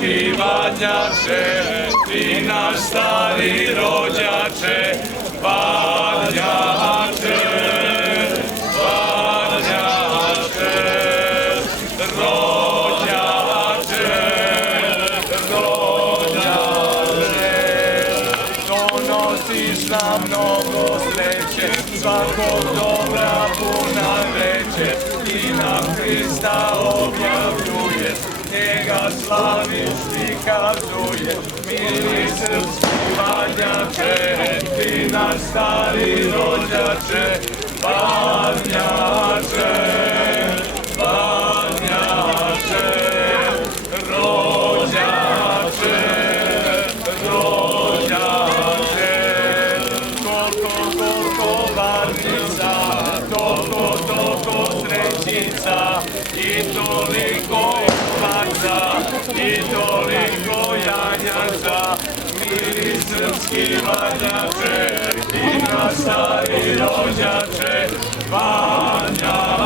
srpski vadnjače, ti naš stari rođače, vadnjače, vadnjače, rođače, rođače, donosiš nam mnogo sreće, svakog dobra puna veće, ti nam Hrista objavljuje, njega slaviš ti kazuje, mili srpski vadnjače, ti naš stari rođače, vadnjače, vadnjače, rođače, rođače, koliko varnica, toliko srećica, i toliko ovaca, i toliko janjaca, mili srpski vadnjače, ti naš stari rođače, vadnjače.